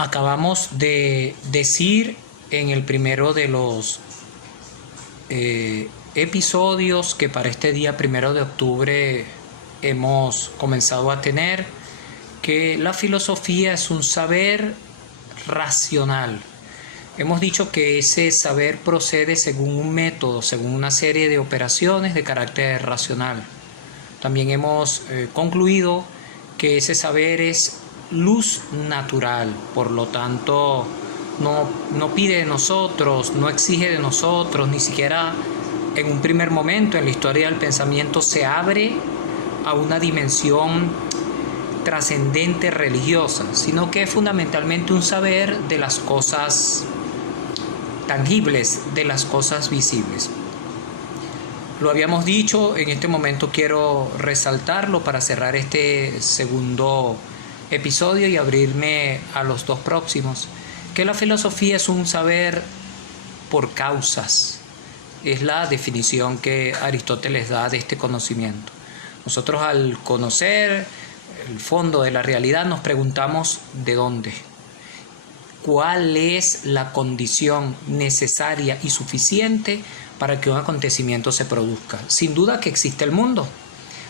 Acabamos de decir en el primero de los episodios que para este día 1 de octubre hemos comenzado a tener que la filosofía es un saber racional. Hemos dicho que ese saber procede según un método, según una serie de operaciones de carácter racional. También hemos concluido que ese saber es luz natural, por lo tanto no pide de nosotros, no exige de nosotros, ni siquiera en un primer momento en la historia del pensamiento se abre a una dimensión trascendente religiosa, sino que es fundamentalmente un saber de las cosas tangibles, de las cosas visibles. Lo habíamos dicho, en este momento quiero resaltarlo para cerrar este segundo episodio y abrirme a los dos próximos, que la filosofía es un saber por causas. Es la definición que Aristóteles da de este conocimiento. Nosotros al conocer el fondo de la realidad nos preguntamos ¿de dónde? ¿Cuál es la condición necesaria y suficiente para que un acontecimiento se produzca? Sin duda que existe el mundo.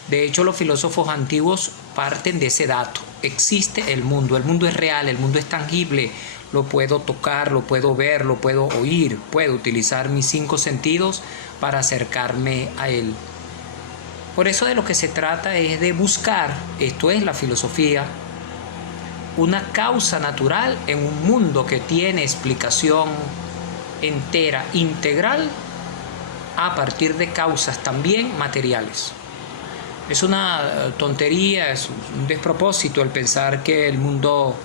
De hecho, los filósofos antiguos parten de ese dato. Existe el mundo es real, el mundo es tangible, lo puedo tocar, lo puedo ver, lo puedo oír, puedo utilizar mis 5 sentidos para acercarme a él. Por eso de lo que se trata es de buscar, esto es la filosofía, una causa natural en un mundo que tiene explicación entera, integral, a partir de causas también materiales. Es una tontería, es un despropósito el pensar que el mundo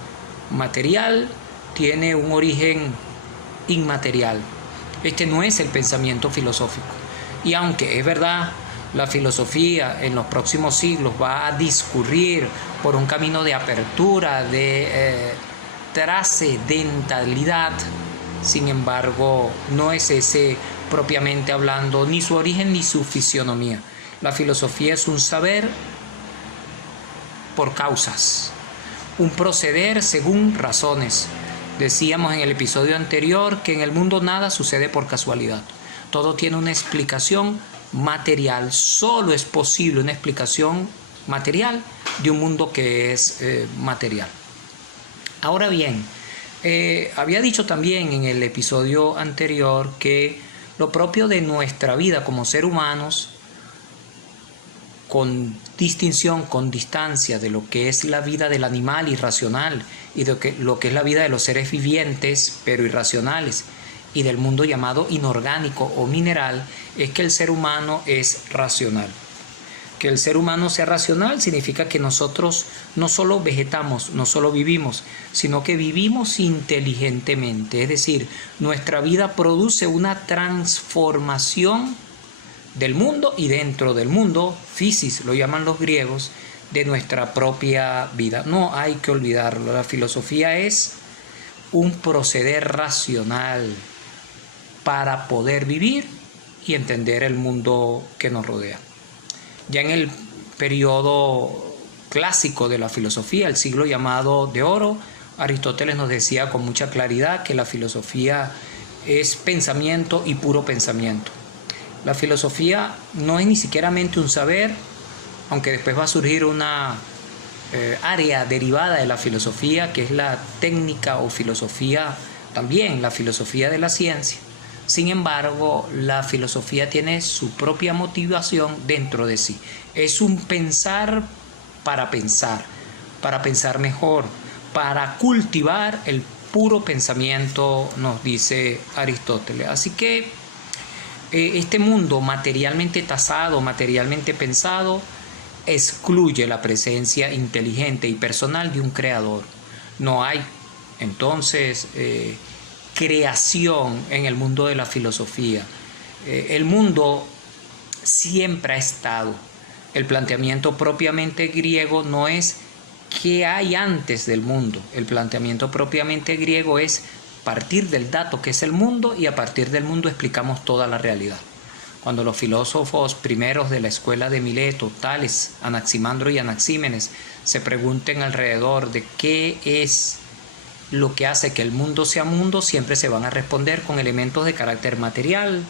material tiene un origen inmaterial. Este no es el pensamiento filosófico. Y aunque es verdad, la filosofía en los próximos siglos va a discurrir por un camino de apertura, de trascendentalidad, sin embargo, no es ese propiamente hablando ni su origen ni su fisionomía. La filosofía es un saber por causas, un proceder según razones. Decíamos en el episodio anterior que en el mundo nada sucede por casualidad. Todo tiene una explicación material. Solo es posible una explicación material de un mundo que es material. Ahora bien, había dicho también en el episodio anterior que lo propio de nuestra vida como ser humanos, con distinción, con distancia de lo que es la vida del animal irracional y de lo que es la vida de los seres vivientes pero irracionales y del mundo llamado inorgánico o mineral, es que el ser humano es racional. Que el ser humano sea racional significa que nosotros no solo vegetamos, no solo vivimos, sino que vivimos inteligentemente. Es decir, nuestra vida produce una transformación del mundo y dentro del mundo, physis lo llaman los griegos, de nuestra propia vida. No hay que olvidarlo, la filosofía es un proceder racional para poder vivir y entender el mundo que nos rodea. Ya en el periodo clásico de la filosofía, el siglo llamado de oro, Aristóteles nos decía con mucha claridad que la filosofía es pensamiento y puro pensamiento. La filosofía no es ni siquiera un saber, aunque después va a surgir una área derivada de la filosofía, que es la técnica o filosofía, también la filosofía de la ciencia. Sin embargo, la filosofía tiene su propia motivación dentro de sí. Es un pensar para pensar mejor, para cultivar el puro pensamiento, nos dice Aristóteles. Así que este mundo materialmente tasado, materialmente pensado, excluye la presencia inteligente y personal de un creador. No hay, entonces, creación en el mundo de la filosofía. El mundo siempre ha estado. El planteamiento propiamente griego no es qué hay antes del mundo. El planteamiento propiamente griego es partir del dato que es el mundo y a partir del mundo explicamos toda la realidad. Cuando los filósofos primeros de la escuela de Mileto, Tales, Anaximandro y Anaxímenes, se pregunten alrededor de qué es lo que hace que el mundo sea mundo siempre se van a responder con elementos de carácter material.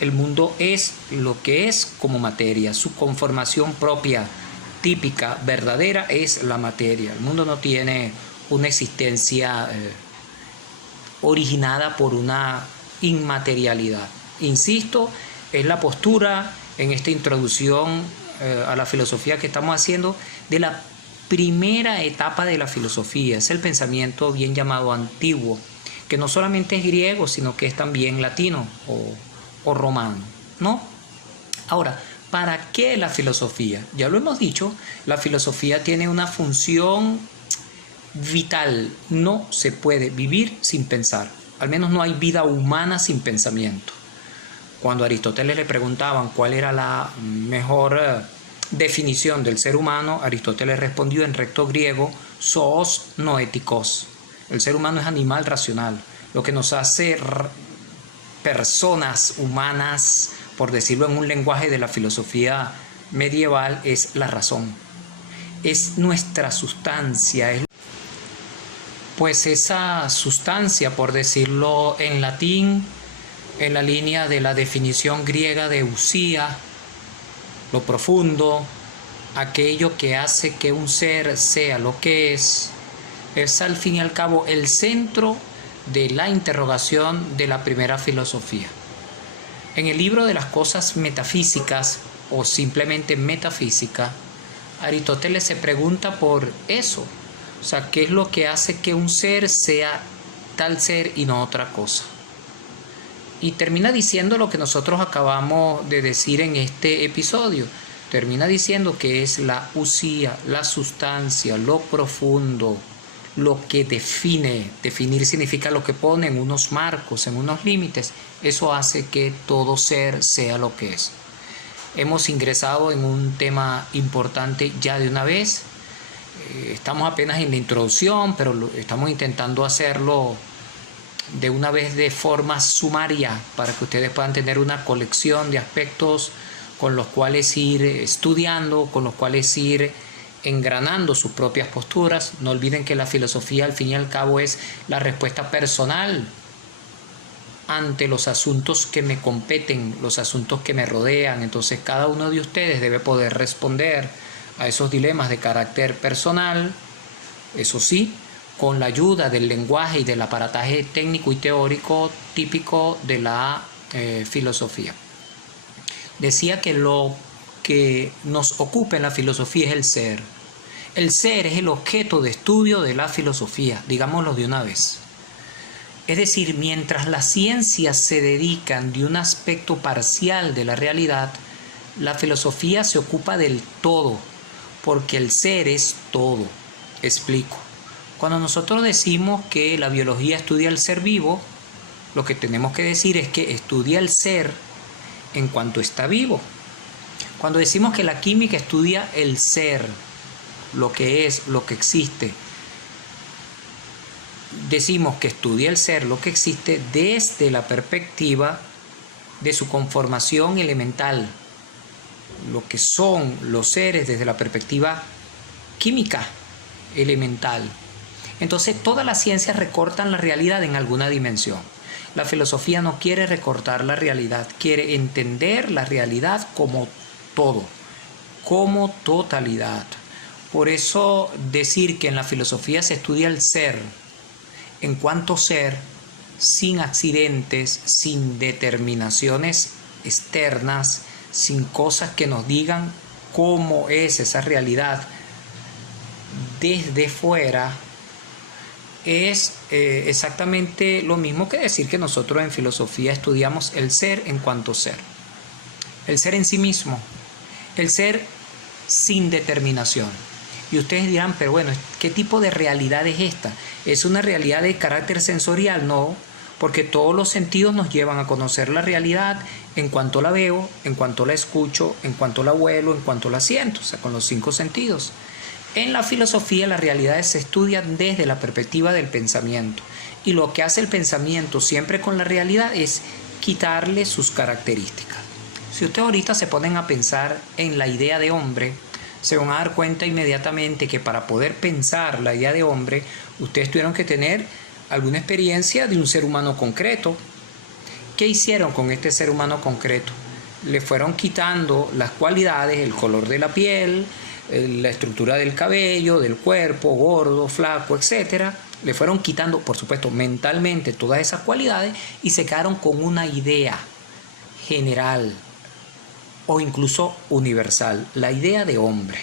El mundo es lo que es como materia, su conformación propia, típica, verdadera es la materia. El mundo no tiene una existencia originada por una inmaterialidad. Insisto, es la postura en esta introducción a la filosofía que estamos haciendo de la primera etapa de la filosofía. Es el pensamiento bien llamado antiguo, que no solamente es griego, sino que es también latino o romano, ¿no? Ahora, ¿para qué la filosofía? Ya lo hemos dicho, la filosofía tiene una función vital. No se puede vivir sin pensar. Al menos no hay vida humana sin pensamiento. Cuando a Aristóteles le preguntaban cuál era la mejor definición del ser humano, Aristóteles respondió en recto griego: zoos noéticos. El ser humano es animal racional. Lo que nos hace personas humanas, por decirlo en un lenguaje de la filosofía medieval, es la razón. Es nuestra sustancia, pues esa sustancia, por decirlo en latín, en la línea de la definición griega de usía, lo profundo, aquello que hace que un ser sea lo que es al fin y al cabo el centro de la interrogación de la primera filosofía. En el libro de las cosas metafísicas, o simplemente metafísica, Aristóteles se pregunta por eso. O sea, ¿qué es lo que hace que un ser sea tal ser y no otra cosa? Y termina diciendo lo que nosotros acabamos de decir en este episodio. Termina diciendo que es la usía, la sustancia, lo profundo, lo que define. Definir significa lo que pone en unos marcos, en unos límites. Eso hace que todo ser sea lo que es. Hemos ingresado en un tema importante ya de una vez. Estamos apenas en la introducción, pero estamos intentando hacerlo de una vez de forma sumaria para que ustedes puedan tener una colección de aspectos con los cuales ir estudiando, con los cuales ir engranando sus propias posturas. No olviden que la filosofía al fin y al cabo es la respuesta personal ante los asuntos que me competen, los asuntos que me rodean. Entonces cada uno de ustedes debe poder responder a esos dilemas de carácter personal, eso sí, con la ayuda del lenguaje y del aparataje técnico y teórico típico de la filosofía. Decía que lo que nos ocupa en la filosofía es el ser. El ser es el objeto de estudio de la filosofía, digámoslo de una vez. Es decir, mientras las ciencias se dedican de un aspecto parcial de la realidad, la filosofía se ocupa del todo, porque el ser es todo. Explico. Cuando nosotros decimos que la biología estudia el ser vivo, lo que tenemos que decir es que estudia el ser en cuanto está vivo. Cuando decimos que la química estudia el ser, lo que es, lo que existe, decimos que estudia el ser, lo que existe, desde la perspectiva de su conformación elemental, lo que son los seres desde la perspectiva química elemental. Entonces todas las ciencias recortan la realidad en alguna dimensión. La filosofía no quiere recortar la realidad, quiere entender la realidad como todo, como totalidad. Por eso decir que en la filosofía se estudia el ser en cuanto ser, sin accidentes, sin determinaciones externas, sin cosas que nos digan cómo es esa realidad desde fuera, es exactamente lo mismo que decir que nosotros en filosofía estudiamos el ser en cuanto ser. El ser en sí mismo, el ser sin determinación. Y ustedes dirán, pero bueno, ¿qué tipo de realidad es esta? ¿Es una realidad de carácter sensorial? No, porque todos los sentidos nos llevan a conocer la realidad en cuanto la veo, en cuanto la escucho, en cuanto la huelo, en cuanto la siento, o sea, con los 5 sentidos. En la filosofía las realidades se estudian desde la perspectiva del pensamiento. Y lo que hace el pensamiento siempre con la realidad es quitarle sus características. Si ustedes ahorita se ponen a pensar en la idea de hombre, se van a dar cuenta inmediatamente que para poder pensar la idea de hombre, ustedes tuvieron que tener alguna experiencia de un ser humano concreto. ¿Qué hicieron con este ser humano concreto? Le fueron quitando las cualidades, el color de la piel, la estructura del cabello, del cuerpo, gordo, flaco, etc. Le fueron quitando, por supuesto, mentalmente todas esas cualidades y se quedaron con una idea general o incluso universal, la idea de hombre.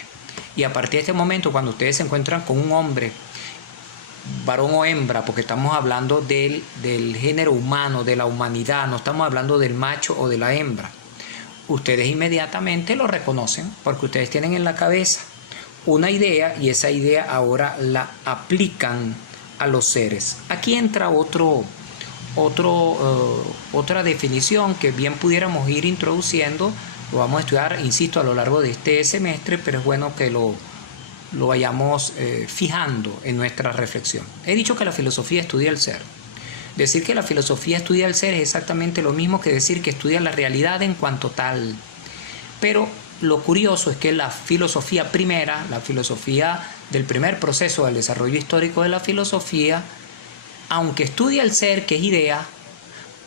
Y a partir de este momento, cuando ustedes se encuentran con un hombre, varón o hembra, porque estamos hablando del género humano, de la humanidad, no estamos hablando del macho o de la hembra, ustedes inmediatamente lo reconocen porque ustedes tienen en la cabeza una idea y esa idea ahora la aplican a los seres. Aquí entra otra definición que bien pudiéramos ir introduciendo. Lo vamos a estudiar, insisto, a lo largo de este semestre, pero es bueno que lo vayamos fijando en nuestra reflexión. He dicho que la filosofía estudia el ser. Decir que la filosofía estudia el ser es exactamente lo mismo que decir que estudia la realidad en cuanto tal. Pero lo curioso es que la filosofía primera, la filosofía del primer proceso del desarrollo histórico de la filosofía, aunque estudia el ser, que es idea,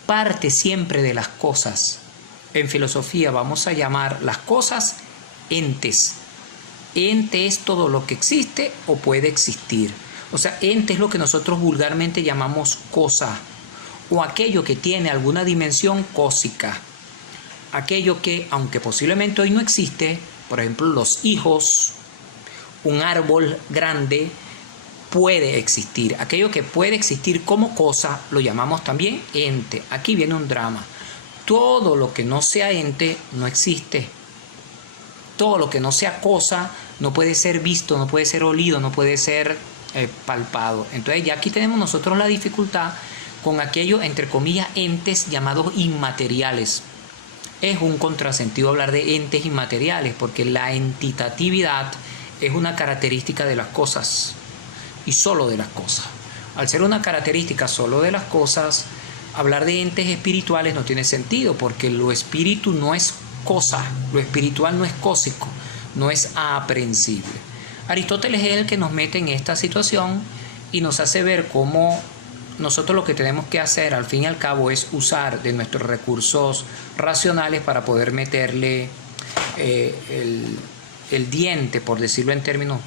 parte siempre de las cosas. En filosofía vamos a llamar las cosas entes. Ente es todo lo que existe o puede existir. O sea, ente es lo que nosotros vulgarmente llamamos cosa, o aquello que tiene alguna dimensión cósica. Aquello que, aunque posiblemente hoy no existe, por ejemplo, los hijos, un árbol grande, puede existir. Aquello que puede existir como cosa lo llamamos también ente. Aquí viene un drama. Todo lo que no sea ente no existe. Todo lo que no sea cosa no puede ser visto, no puede ser olido, no puede ser palpado. Entonces ya aquí tenemos nosotros la dificultad con aquellos, entre comillas, entes llamados inmateriales. Es un contrasentido hablar de entes inmateriales porque la entitatividad es una característica de las cosas y solo de las cosas. Al ser una característica solo de las cosas, hablar de entes espirituales no tiene sentido porque lo espíritu no es cosa, lo espiritual no es cósico, no es aprehensible. Aristóteles es el que nos mete en esta situación y nos hace ver cómo nosotros lo que tenemos que hacer al fin y al cabo es usar de nuestros recursos racionales para poder meterle el diente, por decirlo en términos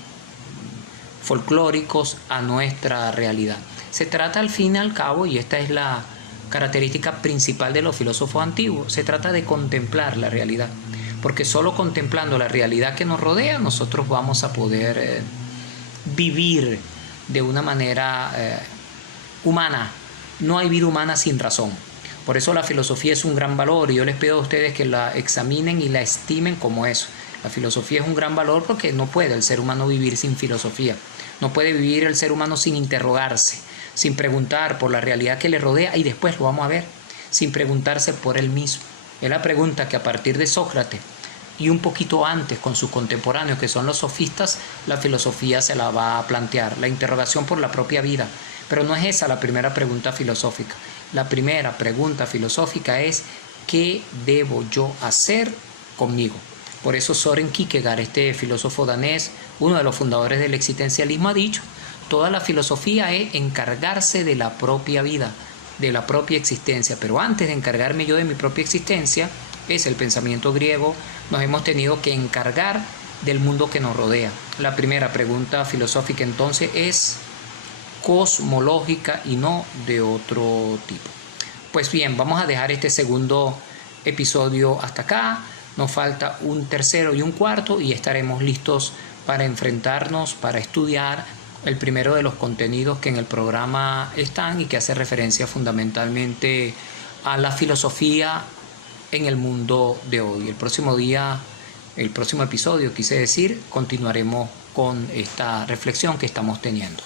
folclóricos, a nuestra realidad. Se trata al fin y al cabo, y esta es la característica principal de los filósofos antiguos, se trata de contemplar la realidad. Porque solo contemplando la realidad que nos rodea, nosotros vamos a poder vivir de una manera humana. No hay vida humana sin razón. Por eso la filosofía es un gran valor y yo les pido a ustedes que la examinen y la estimen como eso. La filosofía es un gran valor porque no puede el ser humano vivir sin filosofía. No puede vivir el ser humano sin interrogarse, sin preguntar por la realidad que le rodea y después lo vamos a ver, sin preguntarse por él mismo. Es la pregunta que a partir de Sócrates y un poquito antes con sus contemporáneos que son los sofistas, la filosofía se la va a plantear, la interrogación por la propia vida. Pero no es esa la primera pregunta filosófica. La primera pregunta filosófica es ¿qué debo yo hacer conmigo? Por eso Søren Kierkegaard, este filósofo danés, uno de los fundadores del existencialismo, ha dicho, toda la filosofía es encargarse de la propia vida, de la propia existencia, pero antes de encargarme yo de mi propia existencia, es el pensamiento griego, nos hemos tenido que encargar del mundo que nos rodea. La primera pregunta filosófica entonces es cosmológica y no de otro tipo. Pues bien, vamos a dejar este segundo episodio hasta acá, nos falta un tercero y un cuarto y estaremos listos para enfrentarnos, para estudiar el primero de los contenidos que en el programa están y que hace referencia fundamentalmente a la filosofía en el mundo de hoy. El próximo episodio, quise decir, continuaremos con esta reflexión que estamos teniendo.